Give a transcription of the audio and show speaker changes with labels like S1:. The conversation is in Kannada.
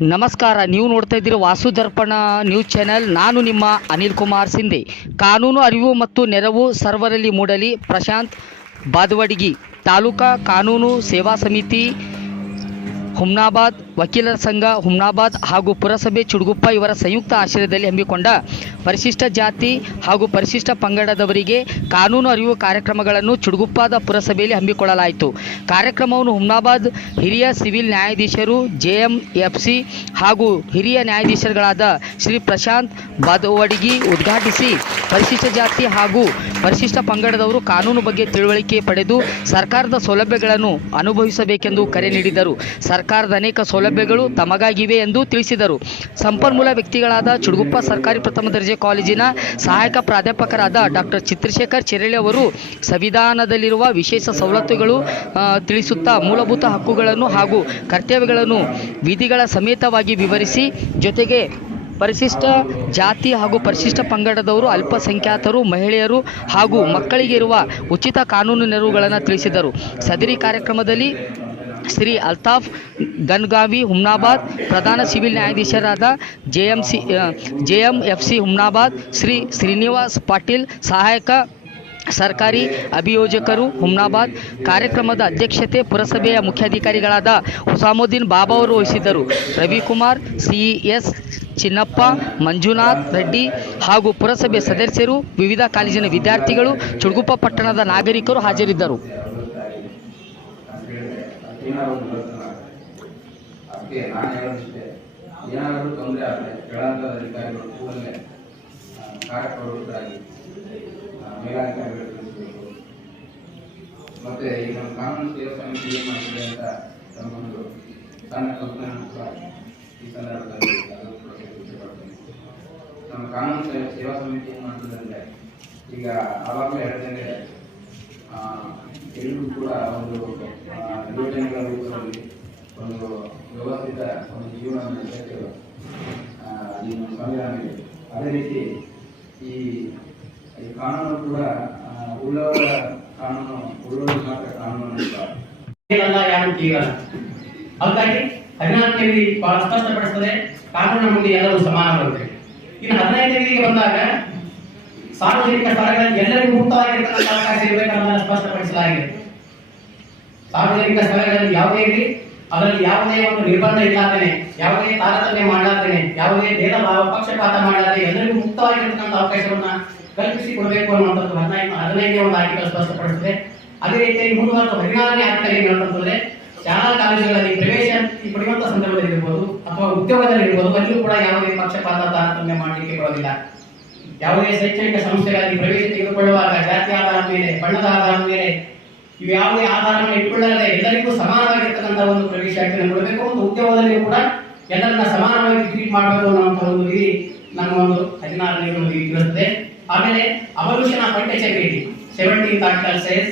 S1: ನಮಸ್ಕಾರ. ನೀವು ನೋಡ್ತಾ ಇದ್ದೀರಿ ವಾಸು ದರ್ಪಣ ನ್ಯೂಸ್ ಚಾನೆಲ್. ನಾನು ನಿಮ್ಮ ಅನಿಲ್ ಕುಮಾರ್ ಸಿಂಧೆ. ಕಾನೂನು ಅರಿವು ಮತ್ತು ನೆರವು ಸರ್ವರಲ್ಲಿ ಮೂಡಲಿ. ಪ್ರಶಾಂತ್ ಬಾದವಡಿಗಿ ತಾಲೂಕಾ ಕಾನೂನು ಸೇವಾ ಸಮಿತಿ ಹುಮ್ನಾಬಾದ್ ವಕೀಲರ ಸಂಘ ಹುಮ್ನಾಬಾದ್ ಹಾಗೂ ಪುರಸಭೆ ಚುಡುಗುಪ್ಪ ಇವರ ಸಂಯುಕ್ತ ಆಶ್ರಯದಲ್ಲಿ ಹಮ್ಮಿಕೊಂಡ ಪರಿಶಿಷ್ಟ ಜಾತಿ ಹಾಗೂ ಪರಿಶಿಷ್ಟ ಪಂಗಡದವರಿಗೆ ಕಾನೂನು ಅರಿವು ಕಾರ್ಯಕ್ರಮಗಳನ್ನು ಚುಡುಗುಪ್ಪದ ಪುರಸಭೆಯಲ್ಲಿ ಹಮ್ಮಿಕೊಳ್ಳಲಾಯಿತು. ಕಾರ್ಯಕ್ರಮವನ್ನು ಹುಮ್ನಾಬಾದ್ ಹಿರಿಯ ಸಿವಿಲ್ ನ್ಯಾಯಾಧೀಶರು ಜೆಎಂಎಫ್ಸಿ ಹಾಗೂ ಹಿರಿಯ ನ್ಯಾಯಾಧೀಶರುಗಳಾದ ಶ್ರೀ ಪ್ರಶಾಂತ್ ಬದವಡಿಗಿ ಉದ್ಘಾಟಿಸಿ ಪರಿಶಿಷ್ಟ ಜಾತಿ ಹಾಗೂ ಪರಿಶಿಷ್ಟ ಪಂಗಡದವರು ಕಾನೂನು ಬಗ್ಗೆ ತಿಳುವಳಿಕೆ ಪಡೆದು ಸರ್ಕಾರದ ಸೌಲಭ್ಯಗಳನ್ನು ಅನುಭವಿಸಬೇಕೆಂದು ಕರೆ ನೀಡಿದರು. ಸರ್ಕಾರದ ಅನೇಕ ಸೌಲಭ್ಯಗಳು ತಮಗಾಗಿವೆ ಎಂದು ತಿಳಿಸಿದರು. ಸಂಪನ್ಮೂಲ ವ್ಯಕ್ತಿಗಳಾದ ಚುಡುಗುಪ್ಪ ಸರ್ಕಾರಿ ಪ್ರಥಮ ದರ್ಜೆ ಕಾಲೇಜಿನ ಸಹಾಯಕ ಪ್ರಾಧ್ಯಾಪಕರಾದ ಡಾಕ್ಟರ್ ಚಿತ್ರಶೇಖರ್ ಚೆರಳಿ ಅವರು ಸಂವಿಧಾನದಲ್ಲಿರುವ ವಿಶೇಷ ಸವಲತ್ತುಗಳು ತಿಳಿಸುತ್ತಾ ಮೂಲಭೂತ ಹಕ್ಕುಗಳನ್ನು ಹಾಗೂ ಕರ್ತವ್ಯಗಳನ್ನು ವಿಧಿಗಳ ಸಮೇತವಾಗಿ ವಿವರಿಸಿ, ಜೊತೆಗೆ ಪರಿಶಿಷ್ಟ ಜಾತಿ ಹಾಗೂ ಪರಿಶಿಷ್ಟ ಪಂಗಡದವರು, ಅಲ್ಪಸಂಖ್ಯಾತರು, ಮಹಿಳೆಯರು ಹಾಗೂ ಮಕ್ಕಳಿಗೆ ಇರುವ ಉಚಿತ ಕಾನೂನು ನೆರವುಗಳನ್ನು ತಿಳಿಸಿದರು. ಸದರಿ ಕಾರ್ಯಕ್ರಮದಲ್ಲಿ ಶ್ರೀ ಅಲ್ತಾಫ್ ಗನ್ಗಾವಿ ಹುಮ್ನಾಬಾದ್ ಪ್ರಧಾನ ಸಿವಿಲ್ ನ್ಯಾಯಾಧೀಶರಾದ J M C J M F C Humnabad, Shri Srinivas Patil, ಸಹಾಯಕ ಸರ್ಕಾರಿ ಅಭಿಯೋಜಕರು ಹುಮ್ನಾಬಾದ್. ಕಾರ್ಯಕ್ರಮದ ಅಧ್ಯಕ್ಷತೆ ಪುರಸಭೆಯ ಮುಖ್ಯಾಧಿಕಾರಿಗಳಾದ ಹುಸಾಮುದ್ದೀನ್ ಬಾಬಾ ಅವರು ವಹಿಸಿದ್ದರು. ರವಿಕುಮಾರ್, ಸಿ ಎಸ್, ಚಿನ್ನಪ್ಪ, ಮಂಜುನಾಥ್ ರೆಡ್ಡಿ ಹಾಗೂ ಪುರಸಭೆ ಸದಸ್ಯರು, ವಿವಿಧ ಕಾಲೇಜಿನ ವಿದ್ಯಾರ್ಥಿಗಳು ಚುಡುಗುಪ್ಪ ಪಟ್ಟಣದ ನಾಗರಿಕರು ಹಾಜರಿದ್ದರು.
S2: ಏನಾದ್ರು ಅದಕ್ಕೆ ನಾನು ಹೇಳೋದಿಷ್ಟೇ ಏನಾದರೂ ತೊಂದರೆ ಆದರೆ ಕೆಳಹಂತದ ಅಧಿಕಾರಿಗಳು ಕೂಡಲೇ ಕಾರ್ಯಪ್ರವೃತ್ತರಾಗಿ ಮೇಲಾಧಿಕಾರಿಗಳು ತಿಳಿಸಬೇಕು. ಮತ್ತೆ ಈ ನಮ್ಮ ಕಾನೂನು ಸೇವಾ ಸಮಿತಿ ಏನು ಮಾಡಿದೆ ಅಂತ ಒಂದು ಸಣ್ಣ ಕಲ್ಪನೆ ಕೂಡ ಈ ಸಂದರ್ಭದಲ್ಲಿ ನಮ್ಮ ಕಾನೂನು ಸೇವಾ ಸೇವಾ ಸಮಿತಿ ಏನು ಮಾಡ್ತದೆ ಅಂದರೆ, ಈಗ ಆವಾಗಲೇ ಹೇಳ್ತೇನೆ ಎಲ್ಲರೂ ಕೂಡ ಒಂದು ಯೋಜನೆಗಳ ರೂಪದಲ್ಲಿ ಒಂದು ವ್ಯವಸ್ಥಿತ ಒಂದು ಜೀವನ ಈ ನಮ್ಮ ಸಂವಿಧಾನ ಇದೆ ಅದೇ ರೀತಿ ಈ ಈ ಕಾನೂನು ಕೂಡ ಉಳ್ಳವರ ಕಾನೂನು, ಉಳ್ಳವರು ಮಾತ್ರ ಕಾನೂನು
S3: ಹಾಗಾಗಿ ಹದಿನಾಲ್ಕನೇ ಬಹಳ ಸ್ಪಷ್ಟಪಡಿಸ್ತದೆ ಕಾನೂನು ಮುಂದೆ ಎಲ್ಲರೂ ಸಮಾನವಾಗುತ್ತೆ ಇನ್ನು ಹದಿನೈದನೇ ಬಂದಾಗ ಸಾರ್ವಜನಿಕ ಸ್ಥಳಗಳಲ್ಲಿ ಎಲ್ಲರಿಗೂ ಮುಕ್ತವಾಗಿರ್ತಕ್ಕಂಥ ಅವಕಾಶ ಇರಬೇಕನ್ನೋದನ್ನು ಸ್ಪಷ್ಟಪಡಿಸಲಾಗಿದೆ. ಸಾರ್ವಜನಿಕ ಸ್ಥಳಗಳಲ್ಲಿ ಯಾವುದೇ ಇರಲಿ, ಅದರಲ್ಲಿ ಯಾವುದೇ ಒಂದು ನಿರ್ಬಂಧ ಇಲ್ಲಾದೇನೆ ಯಾವುದೇ ತಾರತಮ್ಯ ಮಾಡಲಾದೇನೆ ಯಾವುದೇ ಭೇದ ಭಾವ ಪಕ್ಷಪಾತ ಮಾಡಲಾದೆ ಎಲ್ಲರಿಗೂ ಮುಕ್ತವಾಗಿರ್ತಕ್ಕಂಥ ಅವಕಾಶವನ್ನ ಕಲ್ಪಿಸಿ ಕೊಡಬೇಕು ಅನ್ನುವಂಥದ್ದು ಹದಿನೈದು ಹದಿನೈದನೇ ಒಂದು ಆರ್ಟಿಕಲ್ ಸ್ಪಷ್ಟಪಡಿಸಿದೆ. ಅದೇ ರೀತಿಯಾಗಿ ಮುಂದುವರೆದ ಹದಿನಾರನೇ ಆರ್ಟಿಕಲ್ ಏನು ಹೇಳ್ತಂತಂದ್ರೆ ಶಾಲಾ ಕಾಲೇಜುಗಳಲ್ಲಿ ಪ್ರವೇಶ ಪಡೆಯುವಂತ ಸಂದರ್ಭದಲ್ಲಿ ಇರ್ಬೋದು ಅಥವಾ ಉದ್ಯೋಗದಲ್ಲಿ ಇರ್ಬೋದು, ಅಲ್ಲಿಯೂ ಕೂಡ ಯಾವುದೇ ಪಕ್ಷಪಾತ ತಾರತಮ್ಯ ಮಾಡಲಿಕ್ಕೆ ಬರೋದಿಲ್ಲ. ಯಾವುದೇ ಶೈಕ್ಷಣಿಕ ಸಂಸ್ಥೆಗಳಲ್ಲಿ ಪ್ರವೇಶ ತೆಗೆದುಕೊಳ್ಳುವಾಗ ಜಾತಿ ಆಧಾರದ ಮೇಲೆ, ಬಣ್ಣದ ಆಧಾರದ ಮೇಲೆ ಇವು ಯಾವುದೇ ಆಧಾರವನ್ನು ಇಟ್ಕೊಳ್ಳದೆ ಎಲ್ಲರಿಗೂ ಸಮಾನವಾಗಿರ್ತಕ್ಕಂಥ ಒಂದು ಪ್ರವೇಶ ಕೊಡಬೇಕು. ಒಂದು ಉದ್ಯಮದಲ್ಲಿ ಕೂಡ ಎಲ್ಲರನ್ನ ಸಮಾನವಾಗಿ ಟ್ರೀಟ್ ಮಾಡಬೇಕು ಅನ್ನುವಂಥ ಒಂದು ನಮ್ಮ ಒಂದು ಹದಿನಾರನೇ ಒಂದು ಇರುತ್ತದೆ ಆಮೇಲೆ evolution of seventeen article says